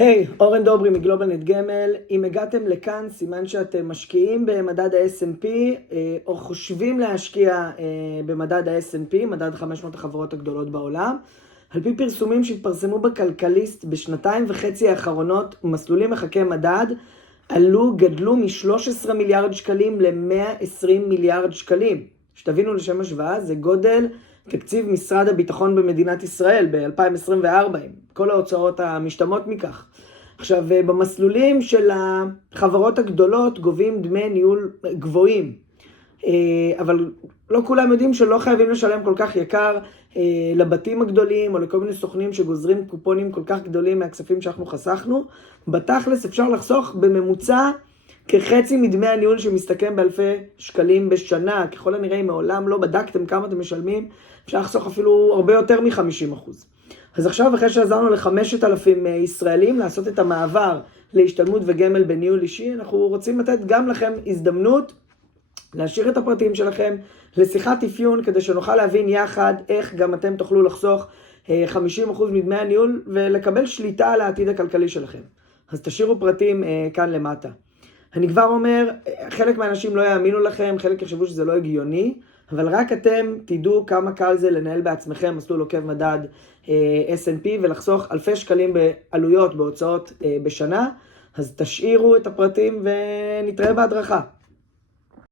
היי, אורן דוברי מגלובלנט גמל. אם הגעתם לכאן, סימן שאתם משקיעים במדד ה-S&P או חושבים להשקיע במדד ה-S&P, מדד 500 החברות הגדולות בעולם. על פי פרסומים שהתפרסמו בכלכליסט בשנתיים וחצי האחרונות, מסלולים מחכי מדד גדלו מ-13 מיליארד שקלים ל-120 מיליארד שקלים. שתבינו לשם השוואה, זה גודל תקציב משרד הביטחון במדינת ישראל ב-2024, כל ההוצאות המשתמעות מכך. עכשיו, במסלולים של החברות הגדולות גובים דמי ניהול גבוהים, אבל לא כולם יודעים שלא חייבים לשלם כל כך יקר לבתים הגדולים או לכל מיני סוכנים שגוזרים קופונים כל כך גדולים מהכספים שאנחנו חסכנו. בתכלס אפשר לחסוך בממוצע כחצי מדמי הניהול שמסתכם באלפי שקלים בשנה. ככל הנראה, אם מעולם לא בדקתם כמה אתם משלמים, אפשר לחסוך אפילו הרבה יותר מ-50%. אז עכשיו, אחרי שעזרנו ל5,000 ישראלים לעשות את המעבר להשתלמות וגמל בניהול אישי, אנחנו רוצים לתת גם לכם הזדמנות להשאיר את הפרטים שלכם לשיחת אפיון, כדי שנוכל להבין יחד איך גם אתם תוכלו לחסוך 50% מדמי הניהול ולקבל שליטה על העתיד הכלכלי שלכם. אז תשאירו פרטים כאן למטה. אני כבר אומר, חלק מהאנשים לא יאמינו לכם, חלק יחשבו שזה לא הגיוני, אבל רק אתם תדעו כמה קל זה לנהל בעצמכם מסלול עוקב מדד S&P ולחסוך אלפי שקלים בעלויות, בהוצאות בשנה. אז תשאירו את הפרטים ונתראה בהדרכה.